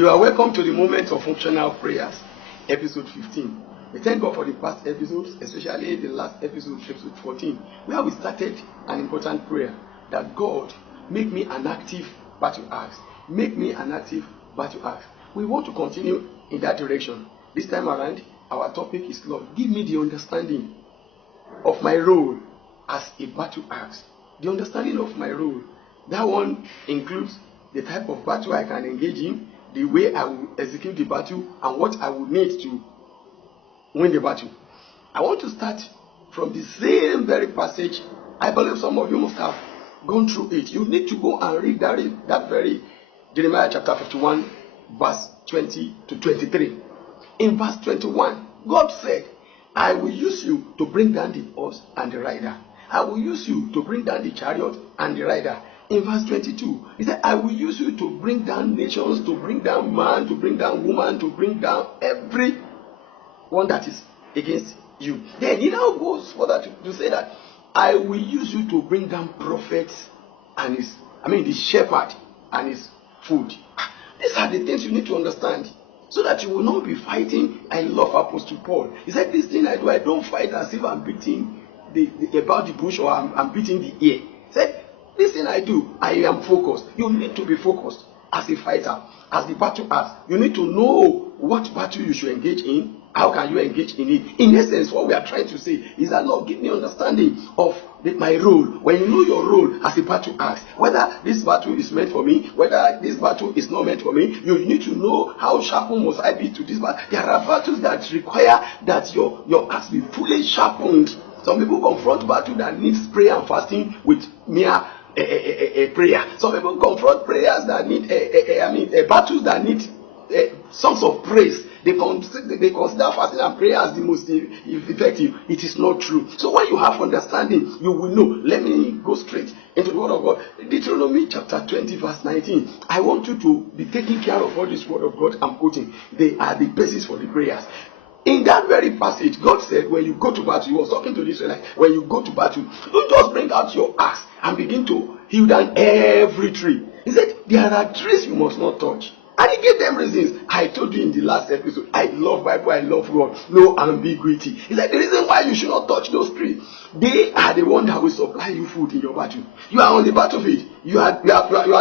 You are welcome to the Moment of Functional Prayers, episode 15. We thank God for the past episodes, especially the last episode, episode 14, where we started an important prayer that God make me an active battle axe. Make me an active battle axe. We want to continue in that direction. This time around, our topic is, Lord, give me the understanding of my role as a battle axe. The understanding of my role. That one includes the type of battle I can engage in, the way I will execute the battle, and what I will need to win the battle. I want to start from the same very passage. I believe some of you must have gone through it. You need to go and read that very Jeremiah chapter 51, verse 20 to 23. In verse 21, God said, I will use you to bring down the horse and the rider. I will use you to bring down the chariot and the rider. In verse 22, he said, I will use you to bring down nations, to bring down man, to bring down woman, to bring down every one that is against you. Then he now goes further to say that I will use you to bring down prophets and the shepherd and his food. These are the things you need to understand, so that you will not be fighting. I love Apostle Paul. He said, this thing I do, I don't fight as if I'm beating about the bush or I'm beating the ear. He said, this thing I do, I am focused. You need to be focused as a fighter, as the battle axe. You need to know what battle you should engage in. How can you engage in it? In essence, what we are trying to say is that, Lord, give me understanding of my role. When you know your role as a battle axe, whether this battle is meant for me, whether this battle is not meant for me, you need to know how sharpened must I be to this battle. There are battles that require that your axe be fully sharpened. Some people confront battle that needs prayer and fasting with mere prayer. Some people confront prayers that need battles that need songs of praise. They consider fasting and prayer as the most effective. It is not true. So when you have understanding, you will know. Let me go straight into the word of God. Deuteronomy chapter 20 verse 19. I want you to be taking care of all this word of God I'm quoting. They are the basis for the prayers. In that very passage, God said, when you go to battle, He was talking to the Israelites, when you go to battle, don't just bring out your axe and begin to hew down every tree. He said, there are trees you must not touch. And He gave them reasons. I told you in the last episode, I love Bible, I love God. No ambiguity. He said, the reason why you should not touch those trees, they are the one that will supply you food in your battle. You are on the battlefield. You are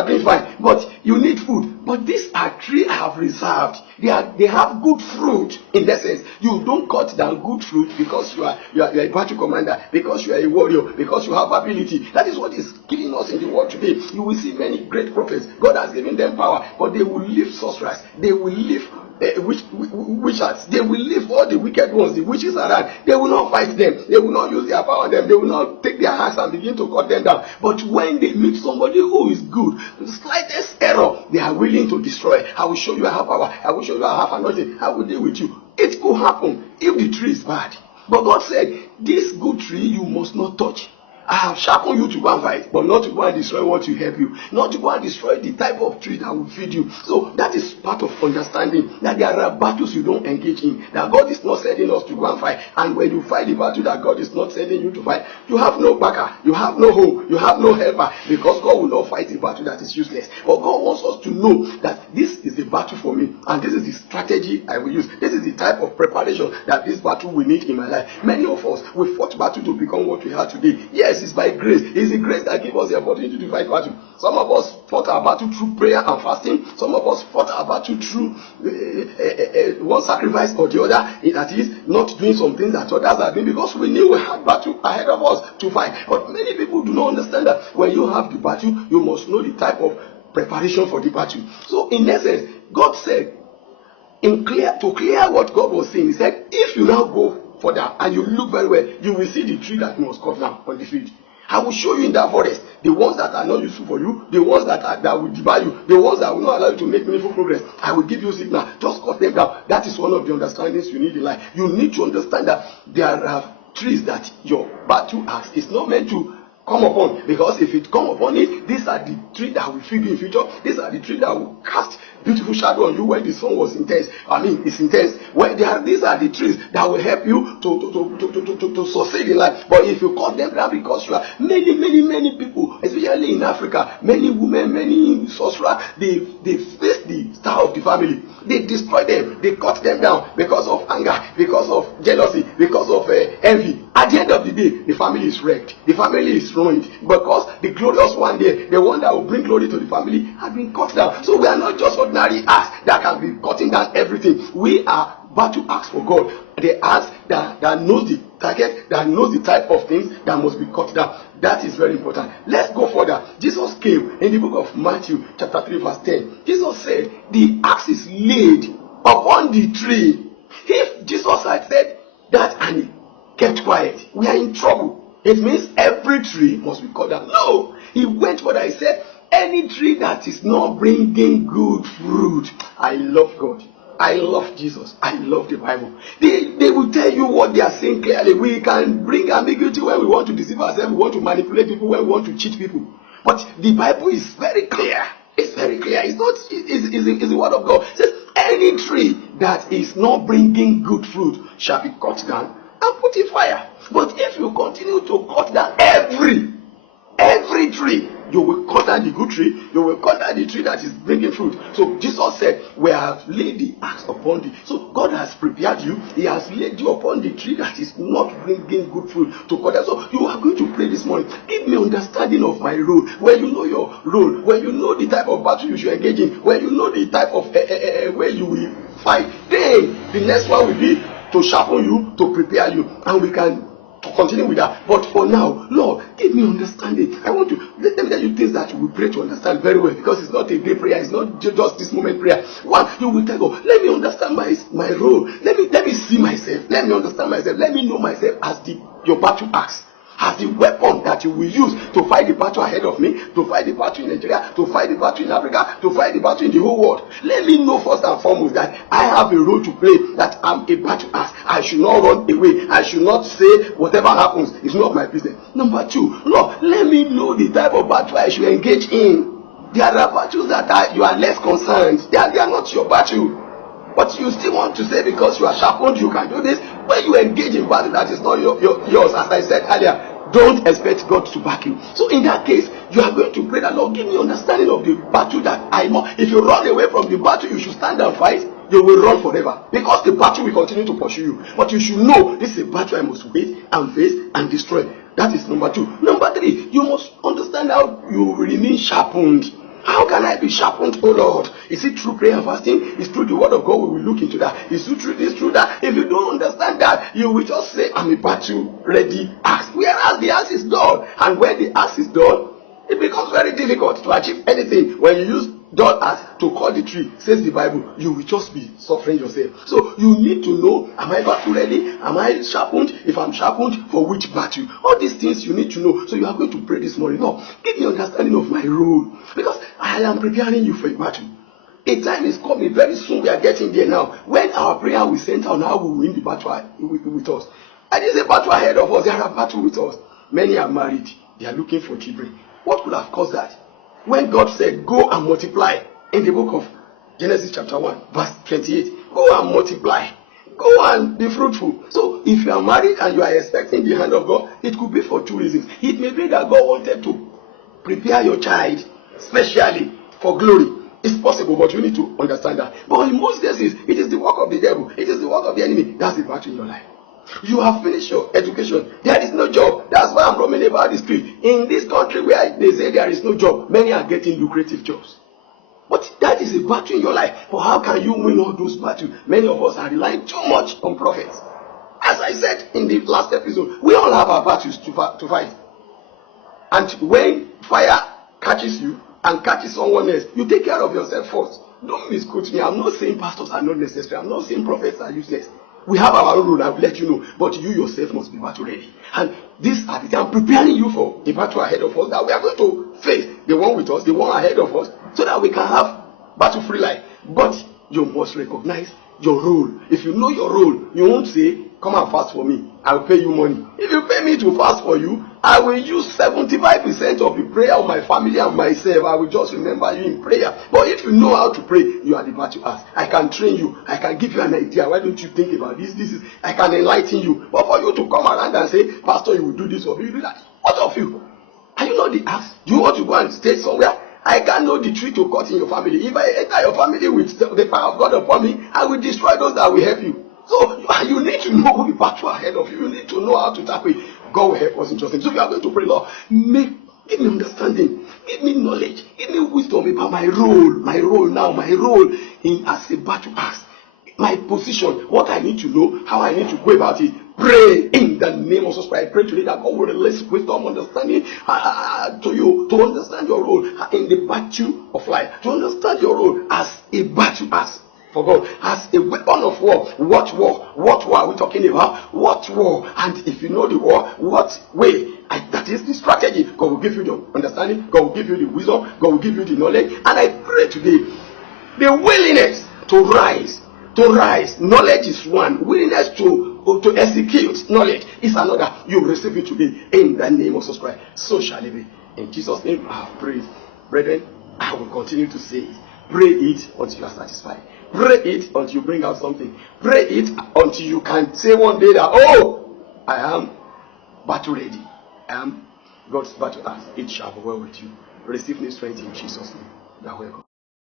doing fine, but you need food. But these are trees I have reserved. They have good fruit. In essence, you don't cut down good fruit because you are a battle commander, because you are a warrior, because you have ability. That is what is killing us in the world today. You will see many great prophets. God has given them power, but they will leave sorcerers. They will leave witches. They will leave all the wicked ones, the witches around. They will not fight them. They will not use their power on them. They will not take their hands and begin to cut them down. But when they meet somebody who is good, the slightest error, they are willing to destroy. I will show you I have power. I will show you I have anointing. I will deal with you. It could happen if the tree is bad. But God said, this good tree you must not touch. I have sharpened you to go and fight, but not to go and destroy what will help you. Not to go and destroy the type of tree that will feed you. So that is part of understanding that there are battles you don't engage in. That God is not sending us to go and fight. And when you fight the battle that God is not sending you to fight, you have no backer, you have no hope, you have no helper. Because God will not fight the battle that is useless. But God wants us to know that this is the battle for me. And this is the strategy I will use. This is the type of preparation that this battle will need in my life. Many of us, we fought battle to become what we are today. Yes, it's by grace. It's the grace that gives us the opportunity to fight battle. Some of us fought our battle through prayer and fasting. Some of us fought our battle through one sacrifice or the other. That is, not doing some things that others are doing, because we knew we had battle ahead of us to fight. But many people do not understand that when you have the battle, you must know the type of preparation for the battle. So in essence, God said, to clear what God was saying, He said, if you now go further and you look very well, you will see the tree that you must cut down on the field. I will show you in that forest the ones that are not useful for you, the ones that will devour you, the ones that will not allow you to make meaningful progress. I will give you a signal. Just cut them down. That is one of the understandings you need in life. You need to understand that there are trees that your battle axe is not meant to come upon, because if it come upon it, these are the trees that will feed you in future. These are the trees that will cast beautiful shadow on you when the sun was intense. It's intense. These are the trees that will help you to succeed in life. But if you cut them down because you are many people, especially in Africa, many women, many sorcerers, they face the star of the family. They destroy them. They cut them down because of anger, because of jealousy, because of envy. At the end of the day, the family is wrecked. The family is ruined because the glorious one there, the one that will bring glory to the family, has been cut down. So we are not just ordinary axe that can be cutting down everything. We are battle axe for God. The axe that knows the target, that knows the type of things that must be cut down. That is very important. Let's go further. Jesus came in the book of Matthew chapter 3 verse 10. Jesus said, the axe is laid upon the tree. If Jesus had said that and he kept quiet, we are in trouble. It means every tree must be cut down. No, he went further. He said, any tree that is not bringing good fruit. I love God. I love Jesus. I love the Bible. They will tell you what they are saying clearly. We can bring ambiguity when we want to deceive ourselves, we want to manipulate people, when we want to cheat people. But the Bible is very clear. It's very clear. It's the word of God. It says, any tree that is not bringing good fruit shall be cut down and put in fire. But if you continue to cut down every tree, you will cut down the good tree, you will cut down the tree that is bringing fruit. So Jesus said, we have laid the axe upon thee. So God has prepared you. He has laid you upon the tree that is not bringing good fruit to cut down. So you are going to pray this morning. Give me understanding of my role. When you know your role, when you know the type of battle you should engage in, when you know the type of where you will fight, then the next one will be to sharpen you, to prepare you, and we can to continue with that. But for now, Lord, give me understanding. I want to let me tell you things that you will pray to understand very well, because it's not a day prayer, it's not just this moment prayer. One, you will tell God, let me understand my role. Let me see myself. Let me understand myself. Let me know myself as your battle axe, as the weapon that you will use to fight the battle ahead of me, to fight the battle in Nigeria, to fight the battle in Africa, to fight the battle in the whole world. Let me know first and foremost that I have a role to play, that I'm a battle axe. I should not run away. I should not say whatever happens is not my business. Number two, Lord, let me know the type of battle I should engage in. There are battles that you are less concerned. They are not your battle. But you still want to say because you are sharpened, you can do this. When you engage in battle that is not yours, as I said earlier, don't expect God to back you. So in that case, you are going to pray that, Lord, give me understanding of the battle that I know. If you run away from the battle, you should stand and fight. You will run forever, because the battle will continue to pursue you. But you should know this is a battle I must wait and face and destroy. That is number two. Number three, you must understand how you remain sharpened. How can I be sharpened, oh Lord? Is it through prayer and fasting? Is it through the word of God? We will look into that. Is it through this, through that? If you don't understand that, you will just say, I'm a battle ready axe. Whereas the axe is done. And when the axe is done, it becomes very difficult to achieve anything. When you use dull axe to cut the tree, says the Bible, you will just be suffering yourself. So you need to know, am I battle ready? Am I sharpened? If I'm sharpened, for which battle? All these things you need to know. So you are going to pray this morning. Lord, give me understanding of my role, because I am preparing you for a battle. A time is coming, very soon we are getting there now, when our prayer will center on how we win the battle with us. And there's a battle ahead of us. There are battles with us. Many are married. They are looking for children. What could have caused that? When God said, go and multiply, in the book of Genesis chapter 1, verse 28, go and multiply, go and be fruitful. So if you are married and you are expecting the hand of God, it could be for two reasons. It may be that God wanted to prepare your child specially for glory. It's possible, but you need to understand that. But in most cases, it is the work of the devil. It is the work of the enemy. That's the battle in your life. You have finished your education. There is no job. That's why I'm roaming about the street. In this country where they say there is no job, many are getting lucrative jobs. But that is a battle in your life. But how can you win all those battles? Many of us are relying too much on prophets. As I said in the last episode, we all have our battles to fight. And when fire catches you and catches someone else, you take care of yourself first. Don't misquote me. I'm not saying pastors are not necessary. I'm not saying prophets are useless. We have our own role, I'll let you know. But you yourself must be battle ready. And this are the time preparing you for the battle ahead of us that we are going to face. The one with us, the one ahead of us, so that we can have battle-free life. But you must recognize your role. If you know your role, you won't say, come and fast for me, I will pay you money. If you pay me to fast for you, I will use 75% of the prayer of my family and myself. I will just remember you in prayer. But if you know how to pray, you are the battle ass. I can train you. I can give you an idea. Why don't you think about this? I can enlighten you. But for you to come around and say, Pastor, you will do this or you will do that. What of you? Are you not the ass? Do you want to go and stay somewhere? I can't know the tree to cut in your family. If I enter your family with the power of God upon me, I will destroy those that will help you. So you need to know the battle ahead of you. You need to know how to tackle it. God will help us in Jesus' name. So we are going to pray, Lord, give me understanding, give me knowledge, give me wisdom about my role in as a battle axe, my position, what I need to know, how I need to go about it. Pray in the name of Jesus Christ. I pray today that God will release wisdom, understanding to you, to understand your role in the battle of life, to understand your role as a battle axe for God, as a weapon of war. What war? What war are we talking about? What war? And if you know the war, what way? That is the strategy. God will give you the understanding. God will give you the wisdom. God will give you the knowledge. And I pray today, the willingness to rise. Knowledge is one. Willingness to execute knowledge is another. You receive it today in the name of Jesus Christ. So shall it be. In Jesus' name, I have prayed. Brethren, I will continue to say it. Pray it until you are satisfied. Pray it until you bring out something. Pray it until you can say one day that, oh, I am battle ready. I am God's battle axe. It shall be well with you. Receive new strength in Jesus' name. You are welcome.